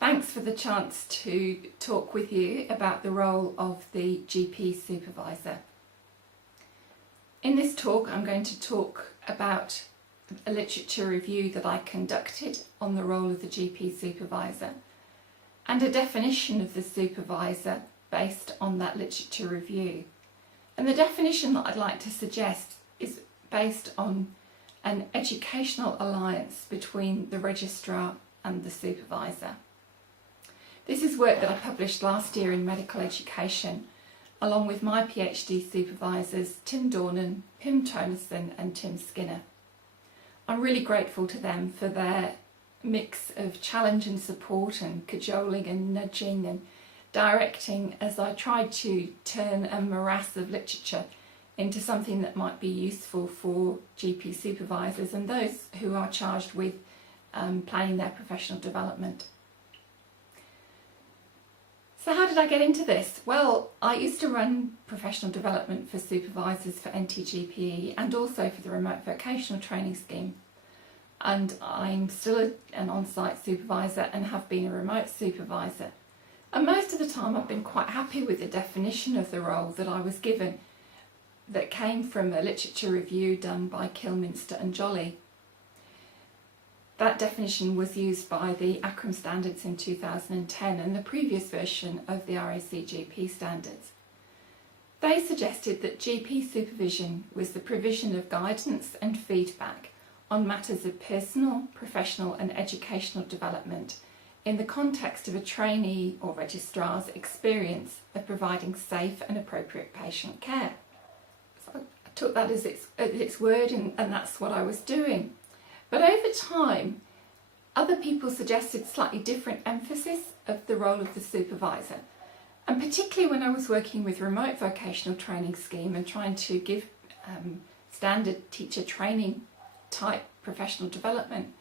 Thanks for the chance to talk with you about the role of the GP Supervisor. In this talk I'm going to talk about a literature review that I conducted on the role of the GP Supervisor and a definition of the supervisor based on that literature review. And the definition that I'd like to suggest is based on an educational alliance between the registrar and the supervisor. This is work that I published last year in Medical Education, along with my PhD supervisors Tim Dornan, Pim Tonison and Tim Skinner. I'm really grateful to them for their mix of challenge and support and cajoling and nudging and directing as I tried to turn a morass of literature into something that might be useful for GP supervisors and those who are charged with planning their professional development. So how did I get into this? Well, I used to run professional development for supervisors for NTGPE and also for the Remote Vocational Training Scheme. And I'm still an on-site supervisor and have been a remote supervisor. And most of the time I've been quite happy with the definition of the role that I was given that came from a literature review done by Kilminster and Jolly. That definition was used by the ACRM standards in 2010 and the previous version of the RAC-GP standards. They suggested that GP supervision was the provision of guidance and feedback on matters of personal, professional and educational development in the context of a trainee or registrar's experience of providing safe and appropriate patient care. So I took that as its word and that's what I was doing. But over time, other people suggested slightly different emphasis of the role of the supervisor. And particularly when I was working with Remote Vocational Training Scheme and trying to give standard teacher training type professional development,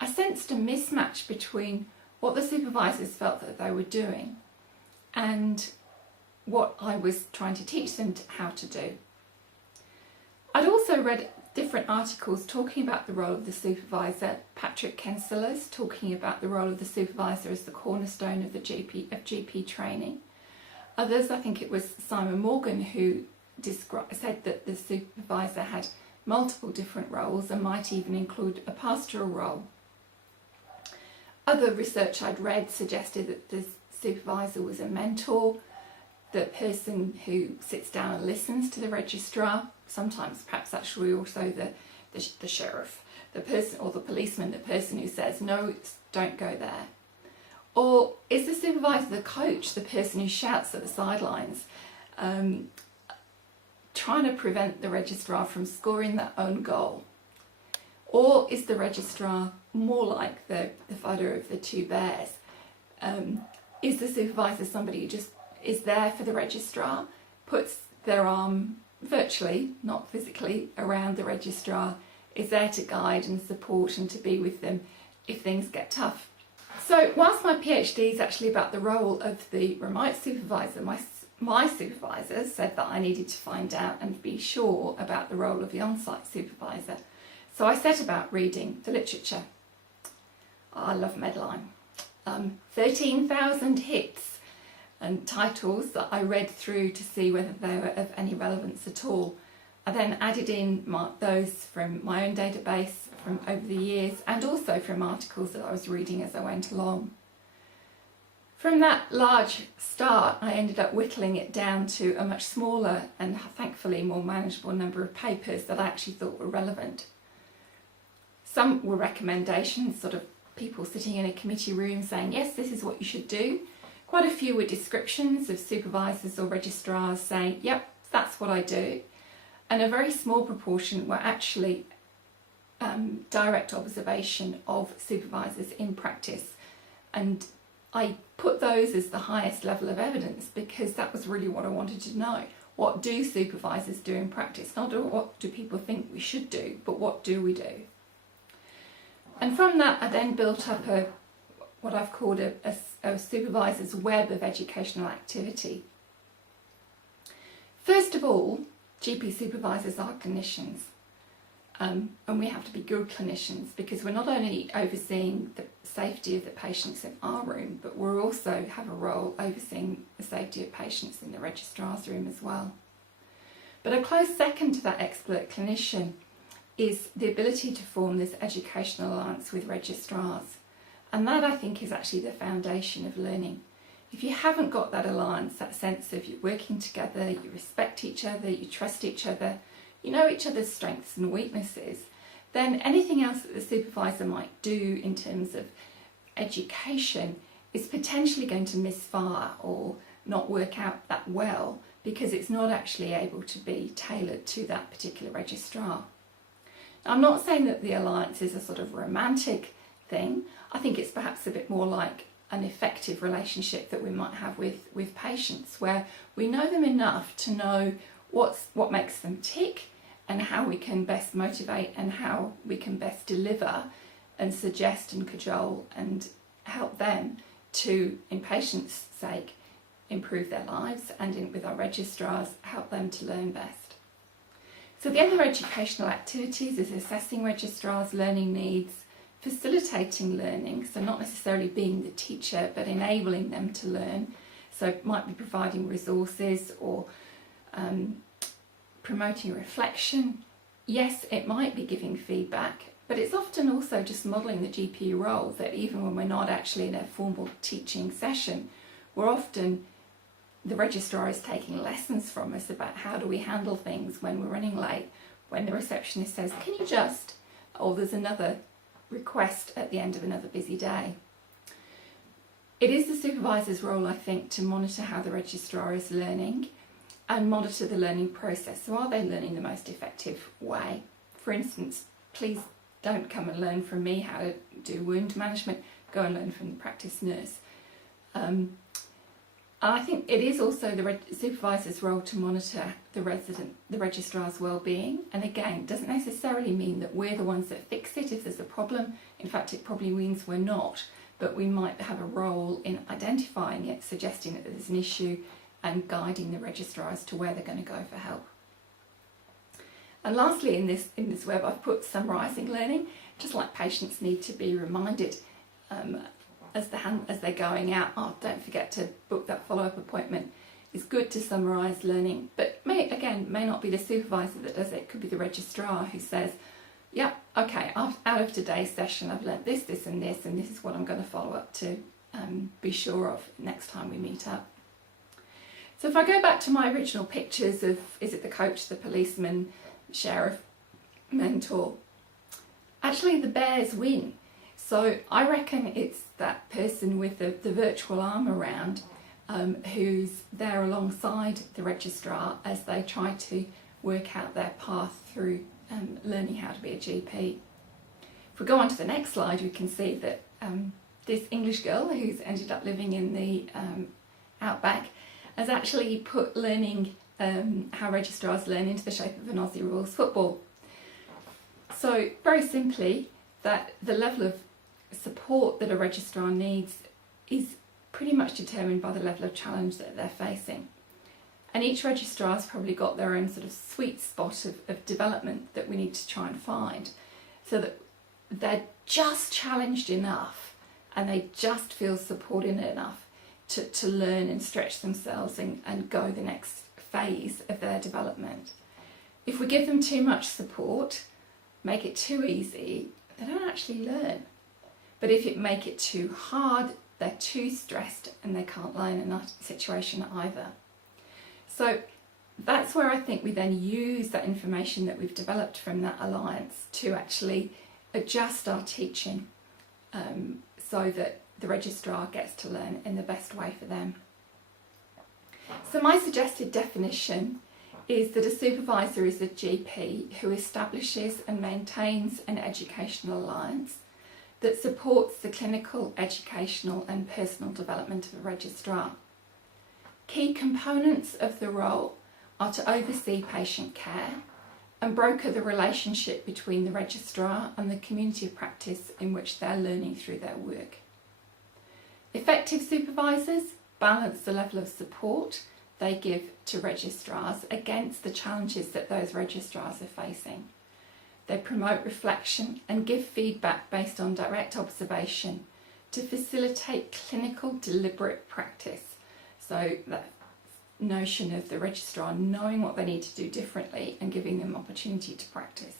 I sensed a mismatch between what the supervisors felt that they were doing and what I was trying to teach them how to do. I'd also read different articles talking about the role of the supervisor. Patrick Kenseler's talking about the role of the supervisor as the cornerstone of the GP training. Others, I think it was Simon Morgan, who said that the supervisor had multiple different roles and might even include a pastoral role. Other research I'd read suggested that the supervisor was a mentor, the person who sits down and listens to the registrar, sometimes perhaps actually also the sheriff, the person or the policeman, the person who says, no, don't go there. Or is the supervisor the coach, the person who shouts at the sidelines, trying to prevent the registrar from scoring their own goal? Or is the registrar more like the fighter of the two bears? Is the supervisor somebody who just is there for the registrar, puts their arm virtually, not physically, around the registrar, is there to guide and support and to be with them if things get tough? So whilst my PhD is actually about the role of the remote supervisor, my supervisor said that I needed to find out and be sure about the role of the on-site supervisor. So I set about reading the literature. I love Medline. 13,000 hits and titles that I read through to see whether they were of any relevance at all. I then added in those from my own database from over the years and also from articles that I was reading as I went along. From that large start, I ended up whittling it down to a much smaller and thankfully more manageable number of papers that I actually thought were relevant. Some were recommendations, sort of people sitting in a committee room saying, yes, this is what you should do. Quite a few were descriptions of supervisors or registrars saying, yep, that's what I do. And a very small proportion were actually direct observation of supervisors in practice. And I put those as the highest level of evidence because that was really what I wanted to know. What do supervisors do in practice? Not what do people think we should do, but what do we do? And from that I then built up what I've called a supervisor's web of educational activity. First of all, GP supervisors are clinicians. And we have to be good clinicians, because we're not only overseeing the safety of the patients in our room, but we also have a role overseeing the safety of patients in the registrar's room as well. But a close second to that expert clinician is the ability to form this educational alliance with registrars. And that, I think, is actually the foundation of learning. If you haven't got that alliance, that sense of you working together, you respect each other, you trust each other, you know each other's strengths and weaknesses, then anything else that the supervisor might do in terms of education is potentially going to misfire or not work out that well, because it's not actually able to be tailored to that particular registrar. Now, I'm not saying that the alliance is a sort of romantic thing. I think it's perhaps a bit more like an effective relationship that we might have with patients, where we know them enough to know what makes them tick and how we can best motivate and how we can best deliver and suggest and cajole and help them to, in patients' sake, improve their lives, and with our registrars, help them to learn best. So the other educational activities is assessing registrars' learning needs, facilitating learning, so not necessarily being the teacher but enabling them to learn, so it might be providing resources or promoting reflection. Yes, it might be giving feedback, but it's often also just modelling the GP role, that even when we're not actually in a formal teaching session, we're often, the registrar is taking lessons from us about how do we handle things when we're running late, when the receptionist says, can you just, or there's another request at the end of another busy day. It is the supervisor's role, I think, to monitor how the registrar is learning and monitor the learning process. So are they learning the most effective way? For instance, please don't come and learn from me how to do wound management, go and learn from the practice nurse. I think it is also the supervisor's role to monitor the registrar's well-being, and again, it doesn't necessarily mean that we're the ones that fix it if there's a problem. In fact, it probably means we're not, but we might have a role in identifying it, suggesting that there's an issue, and guiding the registrar as to where they're going to go for help. And lastly, in this web, I've put summarising learning, just like patients need to be reminded as they're going out, oh, don't forget to book that follow-up appointment. It's good to summarise learning, but may not be the supervisor that does it. It could be the registrar who says, yep, okay, out of today's session I've learnt this, this and this is what I'm going to follow up to be sure of next time we meet up. So if I go back to my original pictures of, is it the coach, the policeman, sheriff, mentor, actually the bears win. So I reckon it's that person with the virtual arm around who's there alongside the registrar as they try to work out their path through learning how to be a GP. If we go on to the next slide, we can see that this English girl who's ended up living in the outback has actually put learning how registrars learn into the shape of an Aussie rules football. So very simply, that the level of support that a registrar needs is pretty much determined by the level of challenge that they're facing. And each registrar's probably got their own sort of sweet spot of development that we need to try and find, so that they're just challenged enough and they just feel supported enough to learn and stretch themselves and go the next phase of their development. If we give them too much support, make it too easy, they don't actually learn. But if it make it too hard, they're too stressed and they can't learn in that situation either. So that's where I think we then use that information that we've developed from that alliance to actually adjust our teaching so that the registrar gets to learn in the best way for them. So my suggested definition is that a supervisor is a GP who establishes and maintains an educational alliance that supports the clinical, educational and personal development of a registrar. Key components of the role are to oversee patient care and broker the relationship between the registrar and the community of practice in which they're learning through their work. Effective supervisors balance the level of support they give to registrars against the challenges that those registrars are facing. They promote reflection and give feedback based on direct observation to facilitate clinical deliberate practice. So that notion of the registrar knowing what they need to do differently and giving them opportunity to practice.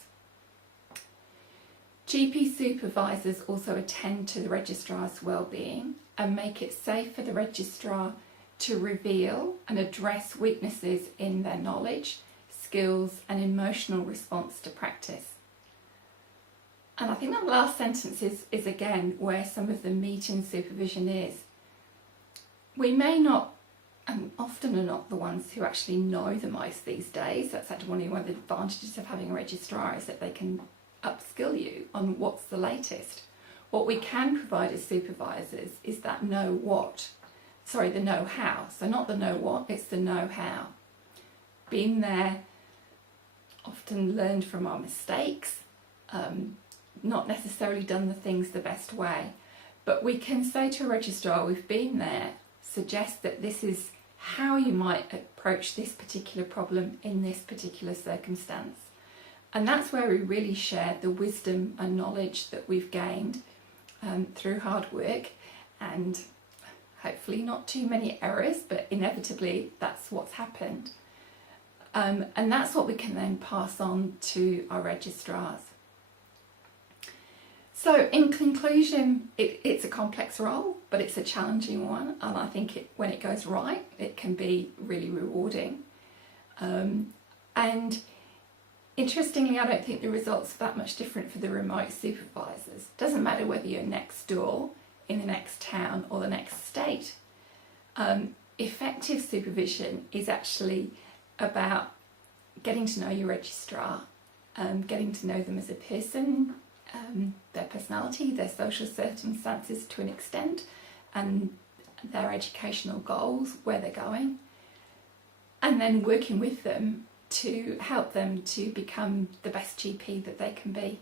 GP supervisors also attend to the registrar's well-being and make it safe for the registrar to reveal and address weaknesses in their knowledge, skills and emotional response to practice. And I think that last sentence is again where some of the meat in supervision is. We may not, and often are not, the ones who actually know the most these days. That's actually one of the advantages of having a registrar, is that they can upskill you on what's the latest. What we can provide as supervisors is that the know-how. So not the know what, it's the know-how. Being there, often learned from our mistakes, not necessarily done the things the best way, but we can say to a registrar, we've been there, suggest that this is how you might approach this particular problem in this particular circumstance. And that's where we really share the wisdom and knowledge that we've gained through hard work, and hopefully not too many errors, but inevitably that's what's happened. And that's what we can then pass on to our registrars. So in conclusion, it's a complex role, but it's a challenging one, and I think when it goes right, it can be really rewarding. And interestingly, I don't think the results are that much different for the remote supervisors. Doesn't matter whether you're next door, in the next town or the next state. Effective supervision is actually about getting to know your registrar, getting to know them as a person, their personality, their social circumstances to an extent, and their educational goals, where they're going, and then working with them to help them to become the best GP that they can be.